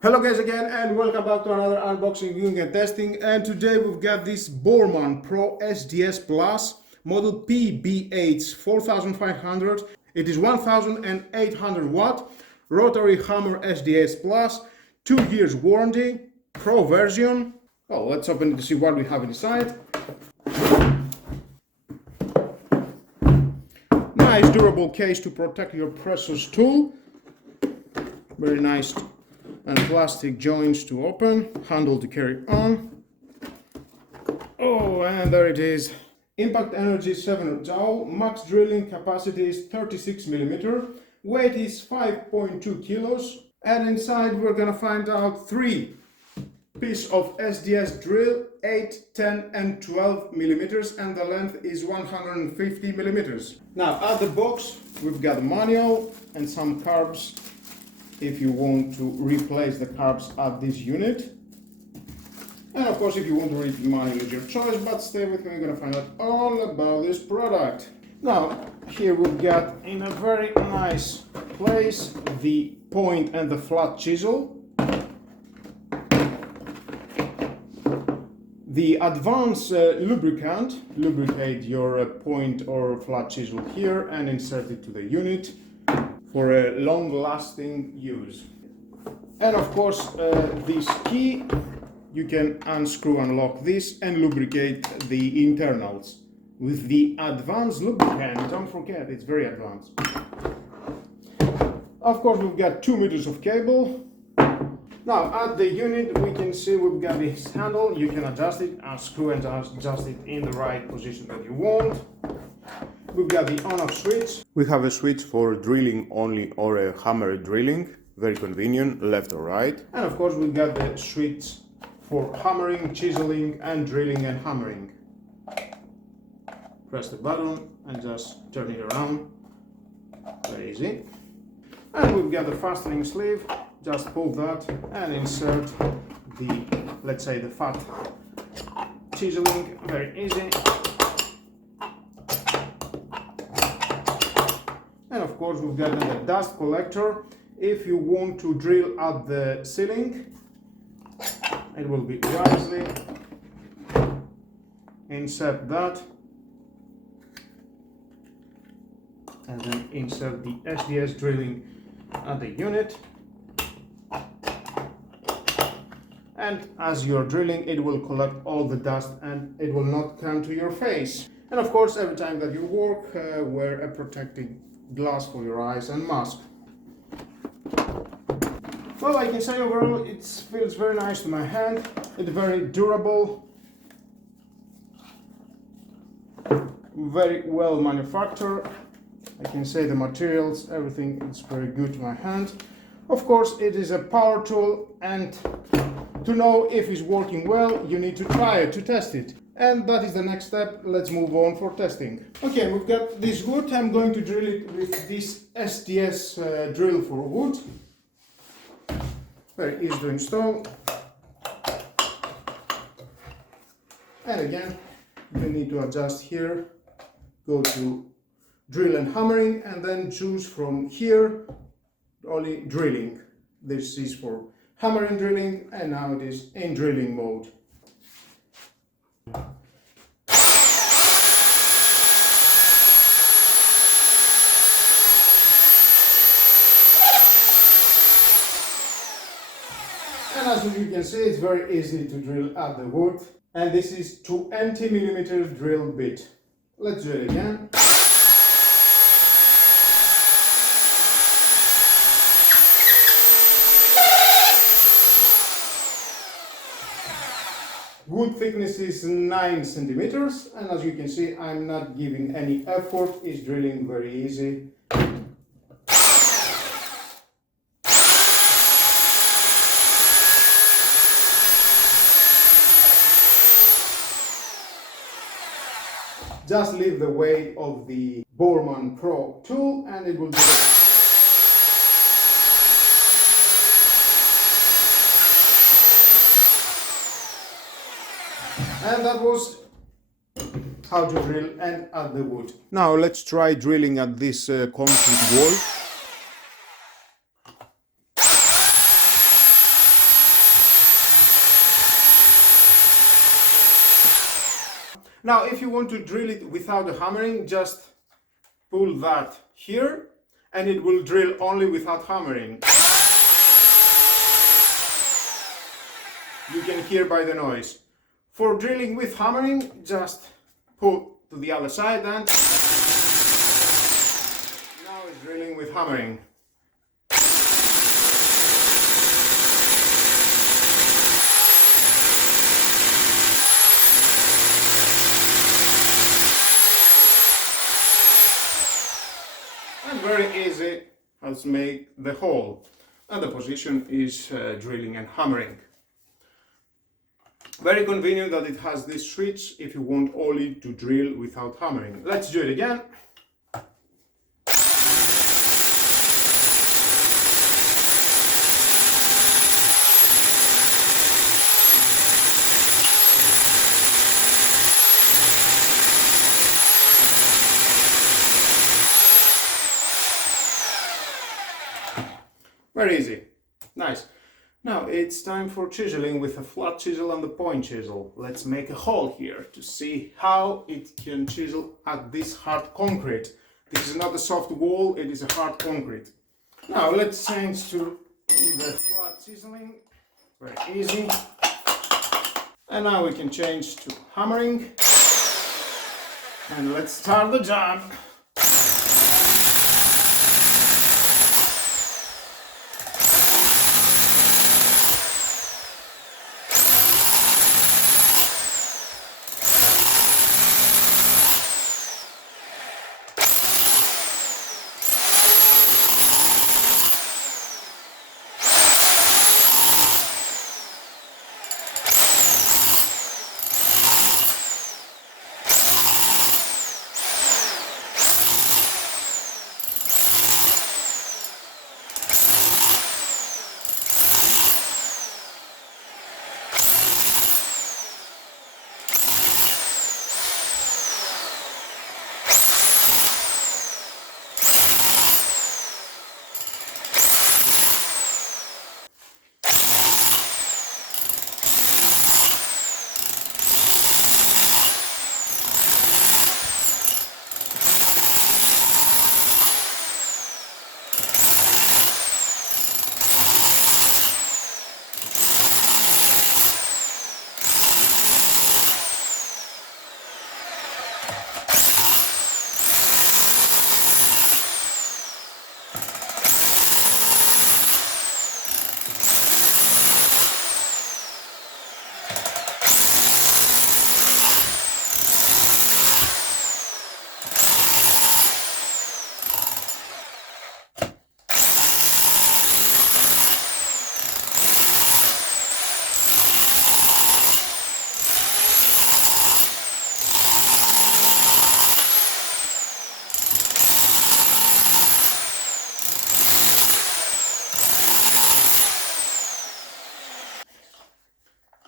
Hello guys again and welcome back to another unboxing, viewing and testing, and today we've got this Bormann Pro SDS Plus model BPH4500. It is 1800 watt rotary hammer SDS Plus, 2 years warranty, Pro version. Well, let's open it to see what we have inside. Nice durable case to protect your precious tool. Very nice. And plastic joints to open, handle to carry on. Oh, and there it is. Impact energy 7 joule, max drilling capacity is 36 millimeter, weight is 5.2 kilos, and inside we're gonna find out 3 pieces of SDS drill, 8, 10 and 12 millimeters, and the length is 150 millimeters. Now at the box we've got the manual and some carbs if you want to replace the carbs at this unit, and of course if you want to read the manual is your choice, but stay with me, we're going to find out all about this product. Now here we've got in a very nice place the point and the flat chisel, the advanced lubricant, lubricate your point or flat chisel here and insert it to the unit for a long-lasting use. And of course this key, you can unscrew and lock this and lubricate the internals with the advanced lubricant. Don't forget, it's very advanced. Of course we've got 2 meters of cable. Now at the unit we can see we've got this handle, you can adjust it, unscrew and adjust it in the right position that you want. We've got the on-off switch. We have a switch for drilling only or a hammer drilling, very convenient, left or right. And of course we've got the switch for hammering, chiseling and drilling and hammering. Press the button and just turn it around, very easy. And we've got the fastening sleeve, just pull that and insert the, let's say, the fat chiseling, very easy. And of course we've got the dust collector. If you want to drill at the ceiling, it will be wisely. Insert that and then insert the SDS drilling at the unit. And as you're drilling, it will collect all the dust and it will not come to your face. And of course every time that you work, wear a protecting glass for your eyes and mask. Well, I can say overall it feels very nice to my hand. It's very durable, very well manufactured. I can say the materials, everything is very good to my hand. Of course it is a power tool, and to know if it's working well you need to try it, to test it. And that is the next step. Let's move on for testing. Okay, we've got this wood. I'm going to drill it with this SDS drill for wood. Very easy to install. And again, you need to adjust here. Go to drill and hammering and then choose from here only drilling. This is for hammering drilling, and now it is in drilling mode. And as you can see, it's very easy to drill at the wood, and this is 20 millimeter drill bit. Let's do it again. Wood thickness is 9 centimeters, and as you can see, I'm not giving any effort. It's drilling very easy. Just leave the weight of the Bormann Pro tool and it will do it. And that was how to drill and add the wood. Now let's try drilling at this concrete wall. Now, if you want to drill it without the hammering, just pull that here and it will drill only without hammering. You can hear by the noise. For drilling with hammering, just pull to the other side and now it's drilling with hammering. And very easy as make the hole. And the position is drilling and hammering. Very convenient that it has this switch if you want only to drill without hammering. Let's do it again. Very easy. Nice. Now it's time for chiseling with a flat chisel and the point chisel. Let's make a hole here to see how it can chisel at this hard concrete. This is not a soft wall, it is a hard concrete. Now let's change to the flat chiseling. Very easy. And now we can change to hammering. And let's start the job.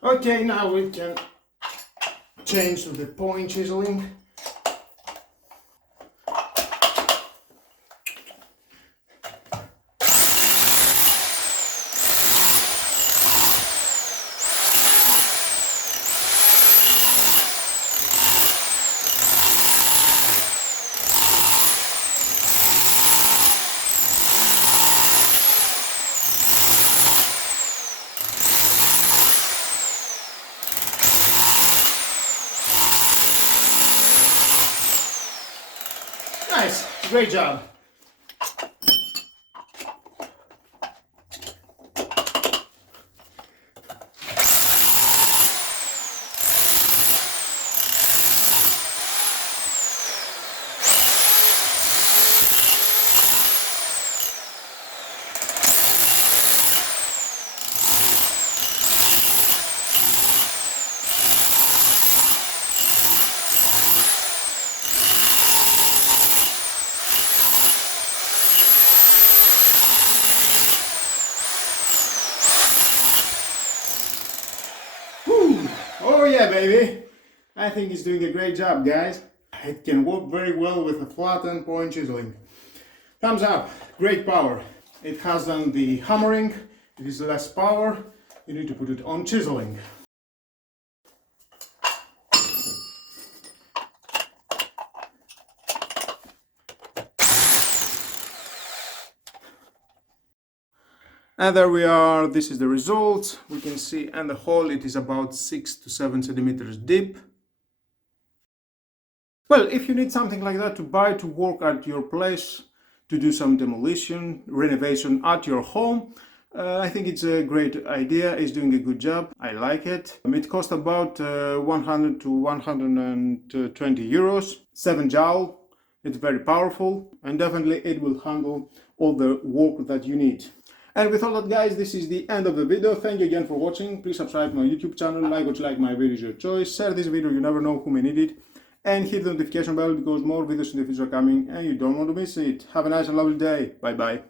Okay, now we can change to the point chiseling. Nice, great job. Oh yeah, baby! I think it's doing a great job, guys. It can work very well with a flat and point chiseling. Thumbs up, great power. It has done the hammering, it is less power, you need to put it on chiseling. And there we are, this is the result. We can see, and the hole, it is about 6 to 7 centimeters deep. Well, if you need something like that to buy to work at your place, to do some demolition, renovation at your home, I think it's a great idea. It's doing a good job. I like it. It cost about 100 to 120 euros. 7 joule. It's very powerful, and definitely it will handle all the work that you need. And with all that, guys, this is the end of the video. Thank you again for watching. Please subscribe to my YouTube channel, like what you like, my video is your choice. Share this video, you never know who may need it. And hit the notification bell because more videos in the future are coming and you don't want to miss it. Have a nice and lovely day. Bye bye.